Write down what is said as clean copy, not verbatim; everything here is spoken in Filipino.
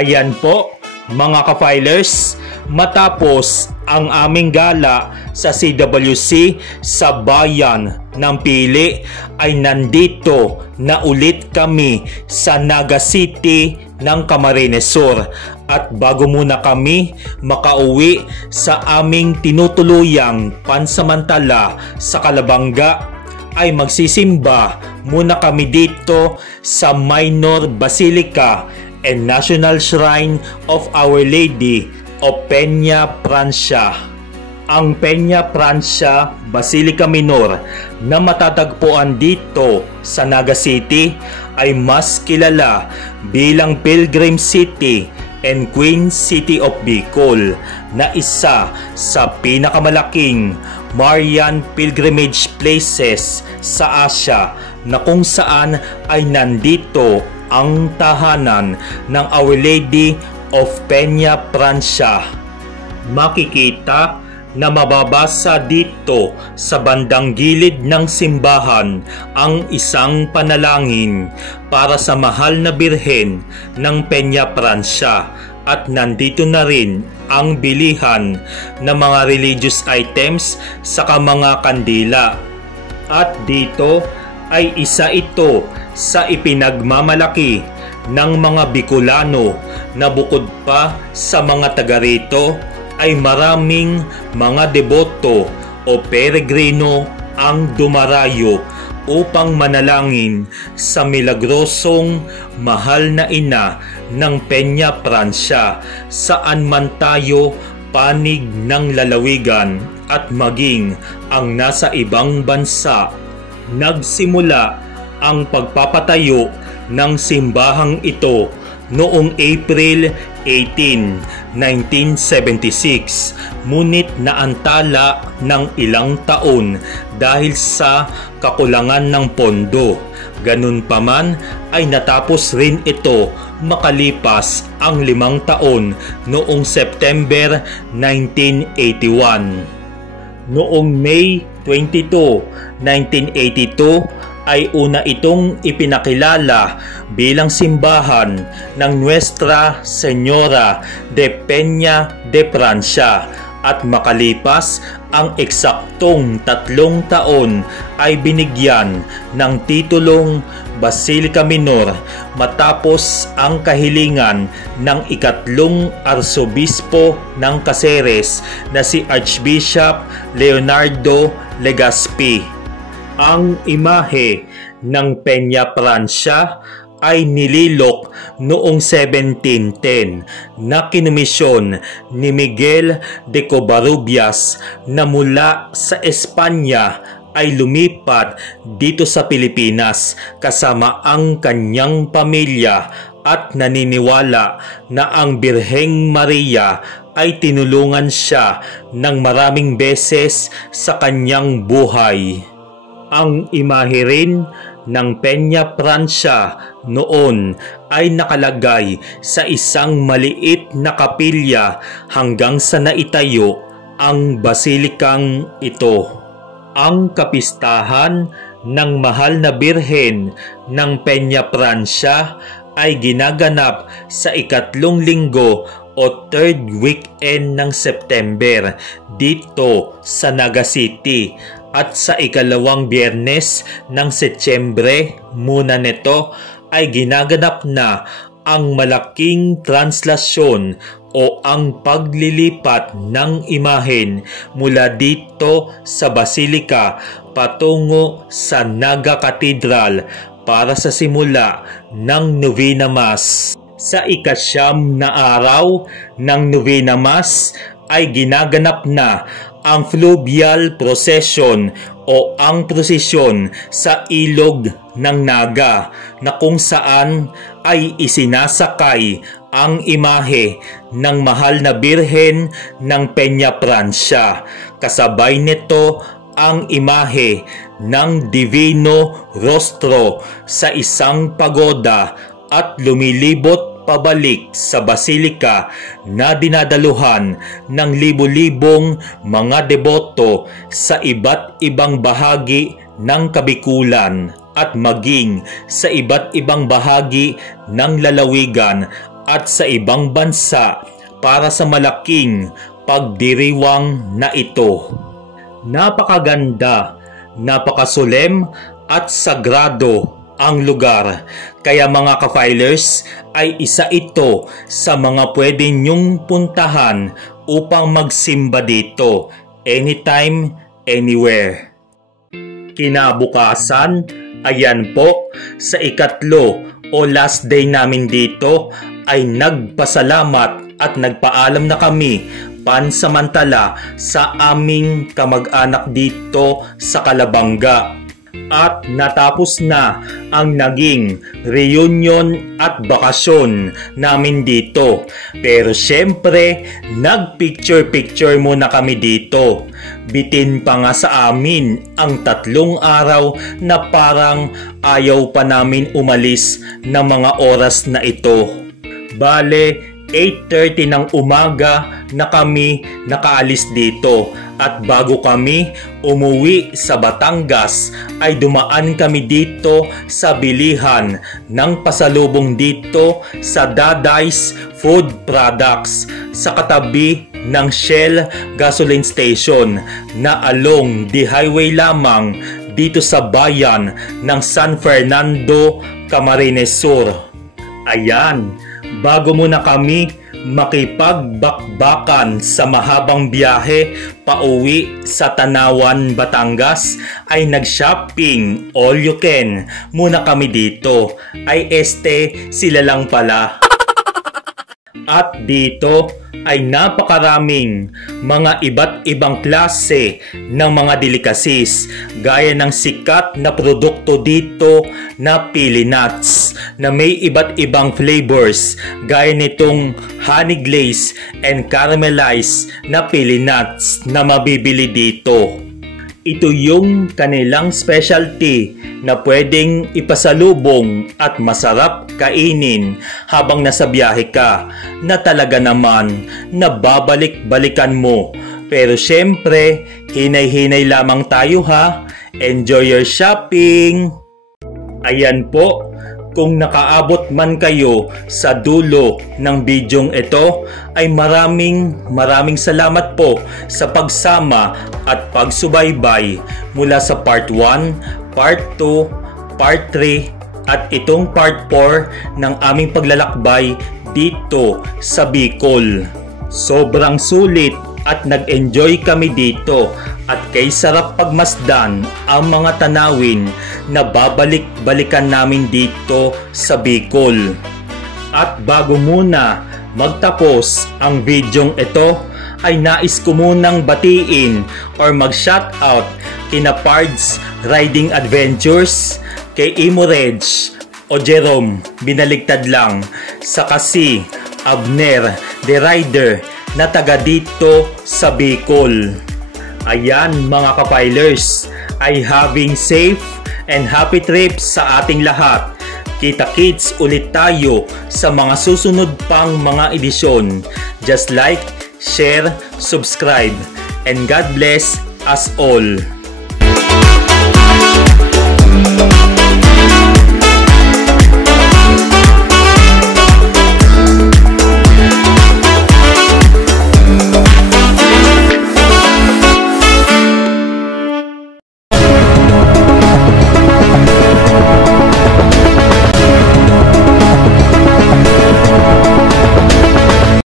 Ayan po mga ka-filers, matapos ang aming gala sa CWC sa Bayan ng Pili ay nandito na ulit kami sa Naga City ng Camarines Sur. At bago muna kami makauwi sa aming tinutuluyang pansamantala sa Calabanga, ay magsisimba muna kami dito sa Minor Basilica and National Shrine of Our Lady of Peña Francia. Ang Peña Francia Basilica Minor na matatagpuan dito sa Naga City ay mas kilala bilang Pilgrim City and Queen City of Bicol, na isa sa pinakamalaking Marian pilgrimage places sa Asia, na kung saan ay nandito ang tahanan ng Our Lady of Peña Francia. Makikita na mababasa dito sa bandang gilid ng simbahan ang isang panalangin para sa mahal na birhen ng Peña Francia, at nandito na rin ang bilihan ng mga religious items saka mga kandila. At dito ay isa ito sa ipinagmamalaki ng mga Bicolano, na bukod pa sa mga taga rito ay maraming mga deboto o peregrino ang dumarayo upang manalangin sa milagrosong mahal na ina ng Peña Francia, saan man tayo panig ng lalawigan at maging ang nasa ibang bansa. Nagsimula ang pagpapatayo ng simbahang ito noong April 18, 1976, ngunit naantala ng ilang taon dahil sa kakulangan ng pondo. Ganun pa man ay natapos rin ito makalipas ang 5 taon noong September 1981. Noong May 22, 1982 ay una itong ipinakilala bilang simbahan ng Nuestra Señora de Peña de Francia, at makalipas ang eksaktong 3 taon ay binigyan ng titulong Basilica Minor matapos ang kahilingan ng ikatlong arsobispo ng Caceres na si Archbishop Leonardo Legazpi. Ang imahe ng Peña Francia ay nililok noong 1710 na kinomisyon ni Miguel de Covarrubias na mula sa Espanya ay lumipat dito sa Pilipinas kasama ang kanyang pamilya, at naniniwala na ang Birheng Maria ay tinulungan siya ng maraming beses sa kanyang buhay. Ang imahe rin ng Peña Francia noon ay nakalagay sa isang maliit na kapilya hanggang sa naitayo ang basilikang ito. Ang kapistahan ng mahal na birhen ng Peña Francia ay ginaganap sa ikatlong linggo o 3rd weekend ng September dito sa Naga City, at sa ikalawang biyernes ng Setyembre muna nito ay ginaganap na ang malaking translasyon o ang paglilipat ng imahen mula dito sa Basilica patungo sa Naga Cathedral para sa simula ng Novena Mass. Sa ika-9 na araw ng Novena Mass ay ginaganap na ang fluvial procession o ang prosesyon sa ilog ng Naga, na kung saan ay isinasakay ang imahe ng mahal na birhen ng Peña Francia. Kasabay nito ang imahe ng Divino Rostro sa isang pagoda at lumilibot pabalik sa Basilica na dinadaluhan ng libo-libong mga deboto sa iba't ibang bahagi ng Kabikulan at maging sa iba't ibang bahagi ng lalawigan at sa ibang bansa para sa malaking pagdiriwang na ito. Napakaganda, napakasolemn at sagrado ang lugar. Kaya mga ka-filers ay isa ito sa mga pwede nyong puntahan upang magsimba dito anytime, anywhere. Kinabukasan, ayan po, sa ikatlo o last day namin dito ay nagpasalamat at nagpaalam na kami pansamantala sa aming kamag-anak dito sa Calabanga. At natapos na ang naging reunion at bakasyon namin dito. Pero syempre, nagpicture-picture muna kami dito. Bitin pa nga sa amin ang 3 araw na parang ayaw pa namin umalis ng mga oras na ito. Bale, 8:30 ng umaga na kami nakaalis dito at bago kami umuwi sa Batangas ay dumaan kami dito sa bilihan ng pasalubong dito sa Daday's Food Products sa katabi ng Shell Gasoline Station na along the highway lamang dito sa bayan ng San Fernando, Camarines Sur. Ayan, bago muna kami makipagbakbakan sa mahabang biyahe pauwi sa Tanawan, Batangas, ay nag-shopping all you can muna kami dito. Ay sila lang pala. At dito ay napakaraming mga iba't ibang klase ng mga delicacies gaya ng sikat na produkto dito na pili nuts na may iba't ibang flavors gaya nitong honey glaze and caramelized na pili nuts na mabibili dito. Ito yung kanilang specialty na pwedeng ipasalubong at masarap kainin habang nasa biyahe ka na talaga naman na babalik-balikan mo. Pero syempre, hinay-hinay lamang tayo ha. Enjoy your shopping! Ayan po, kung nakaabot man kayo sa dulo ng bidyong ito, ay maraming salamat po sa pagsama at pagsubaybay mula sa part 1, part 2, part 3 at itong part 4 ng aming paglalakbay dito sa Bicol. Sobrang sulit at nag-enjoy kami dito at kay sarap pagmasdan ang mga tanawin na babalik-balikan namin dito sa Bicol. At bago muna magtapos ang videong ito ay nais ko munang batiin or mag-shoutout kina Pards Riding Adventures, kay Imo Reg o Jerome Binaligtad lang, sa kasi Abner the Rider na taga dito sa Bicol. Ayan mga kapilers, ay having safe and happy trips sa ating lahat. Kita-kits ulit tayo sa mga susunod pang mga edisyon. Just like, share, subscribe, and God bless us all.